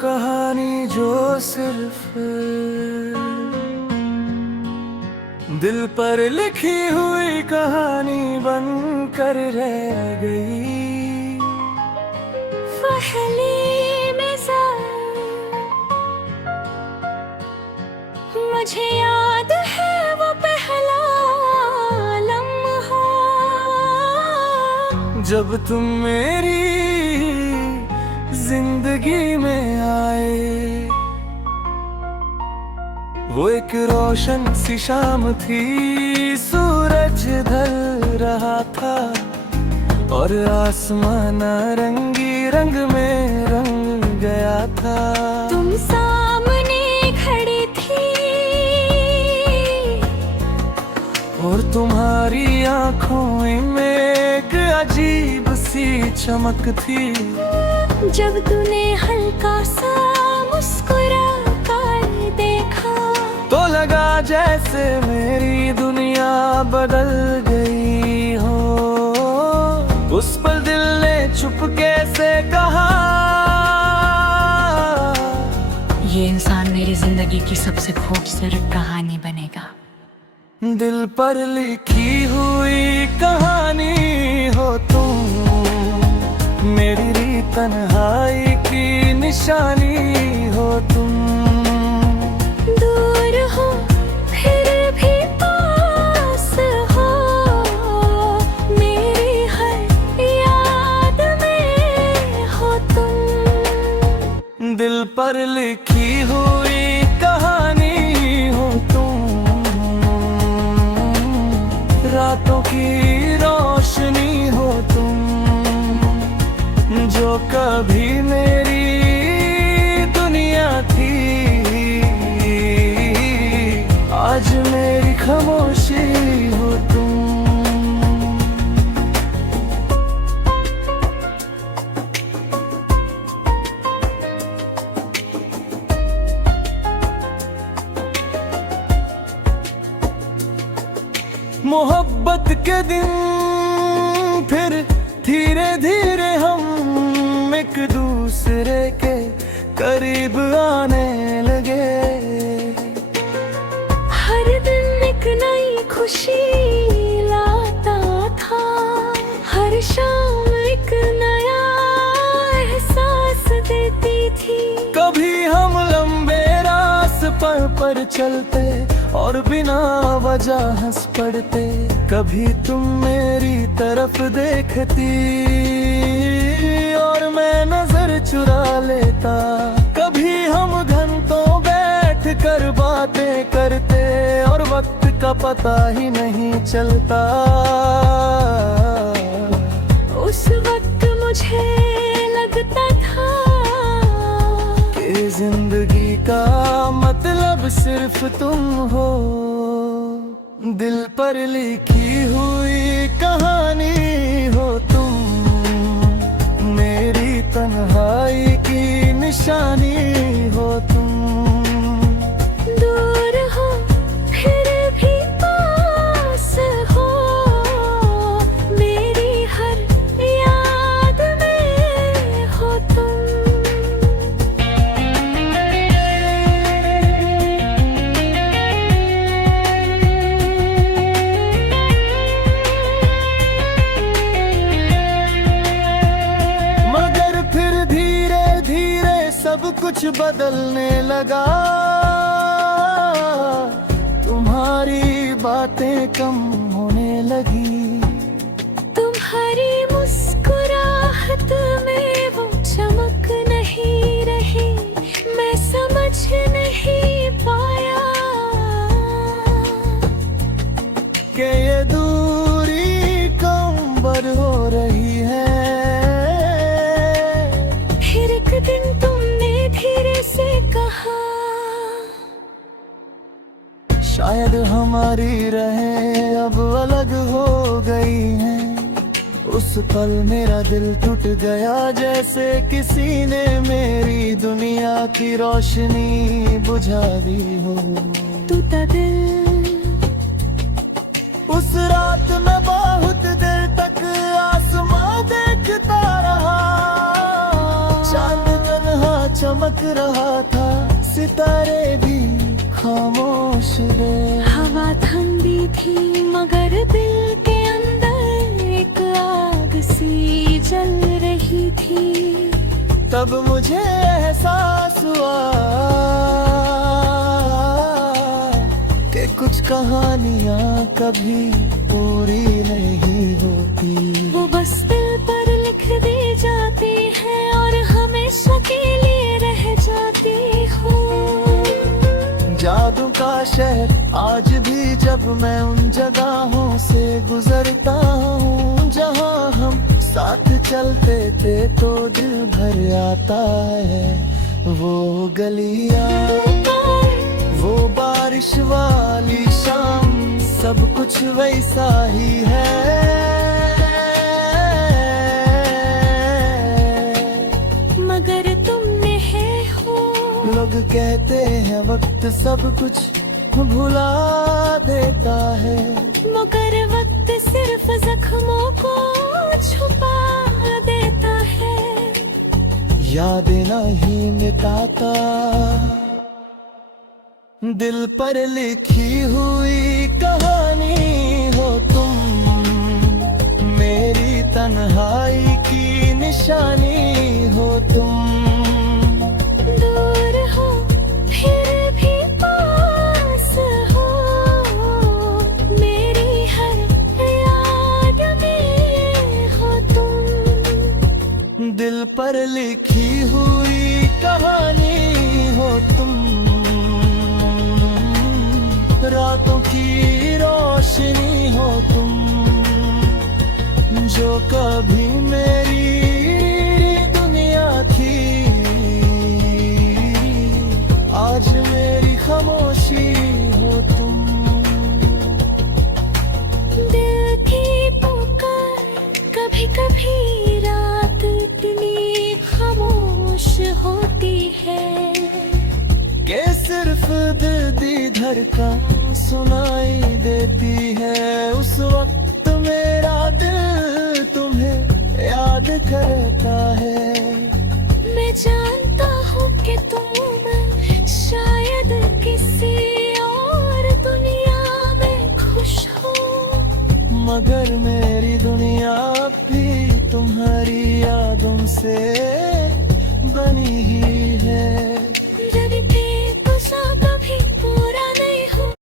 कहानी जो सिर्फ दिल पर लिखी हुई कहानी बनकर रह गई। पहली मिसाल मुझे याद है, वो पहला लम्हा जब तुम मेरी जिंदगी में आए। वो एक रोशन सी शाम थी, सूरज ढल रहा था और आसमान नारंगी रंग में रंग गया था। तुम सामने खड़ी थी और तुम्हारी आंखों में एक अजीब सी चमक थी। जब तूने हल्का सा मुस्कुरा कर देखा तो लगा जैसे मेरी दुनिया बदल गई हो। उस पर दिल ने चुपके से कहा, ये इंसान मेरी जिंदगी की सबसे खूबसूरत कहानी बनेगा। दिल पर लिखी हुई कहानी हो तुम, मेरी तन्हाई की निशानी हो तुम। दूर हो फिर भी पास हो, मेरी हर याद में हो तुम। दिल पर लिखी हुई कहानी हो तुम, रातों की रोशनी हो तुम, जो कभी मेरी दुनिया थी, आज मेरी खामोशी हो तुम। मोहब्बत के दिन फिर धीरे धीरे हम एक दूसरे के करीब आने लगे। हर दिन एक नई खुशी लाता था, हर शाम एक नया एहसास देती थी। कभी हम लंबे रास्ते पर चलते और बिना वजह हंस पड़ते। कभी तुम मेरी तरफ देखती और मैं नजर चुरा लेता। कभी हम घंटों बैठ कर बातें करते और वक्त का पता ही नहीं चलता। उस वक्त मुझे लगता था कि जिंदगी का मतलब सिर्फ तुम हो। दिल पर लिखी हुई कहानी हो तुम, मेरी तन्हाई की निशानी हो तुम। दूर हो फिर भी पास हो, मेरी हर याद में हो तुम। सब कुछ बदलने लगा, तुम्हारी बातें कम होने लगी। तुम्हारी मुस्कुराहट में वो चमक नहीं रही, मैं समझ नहीं पाया कि ये दूरी कम बर हो रही है। फिर एक दिन तुमने धीरे से कहा, शायद हमारी राहें अब अलग हो गई हैं। उस पल मेरा दिल टूट गया, जैसे किसी ने मेरी दुनिया की रोशनी बुझा दी हो। टूटा दिल उस रात में बहुत देर तक आसमां देखता रहा, चांद तन्हा चमक रहा था, सितारे भी खामोश गए। हवा ठंडी थी मगर दिल के अंदर एक आग सी जल रही थी। तब मुझे एहसास हुआ कि कुछ कहानियां कभी पूरी नहीं होती। वो बस दिल पर लिख दी जाती है और हमेशा के लिए रह जाती हो। जादू का शहर आज भी जब मैं उन जगहों से गुजरता हूँ जहाँ हम साथ चलते थे तो दिल भर आता है। वो गलियाँ, वो बारिश वाली शाम, सब कुछ वैसा ही है। मगर तुमने है हो। लोग कहते हैं वक्त सब कुछ भुला देता है, मगर वक्त सिर्फ जख्मों को छुपा देता है। यादें नहीं मिटाता। दिल पर लिखी हुई कहानी हो तुम, मेरी तन्हाई की निशानी हो तुम। दूर हो फिर भी पास हो, मेरी हर याद में हो तुम। दिल पर लिखी हुई कहानी हो तुम, रातों की रोशनी हो तुम, जो कभी मेरी दुनिया थी, आज मेरी खामोशी हो तुम। दिल की पुकार कभी कभी रात इतनी खामोश होती है के सिर्फ दिल दी धड़कन सुनाई देती है। उस वक्त मेरा दिल तुम्हें याद करता है। मैं जानता हूँ कि तुम शायद किसी और दुनिया में खुश हो, मगर मेरी दुनिया भी तुम्हारी यादों से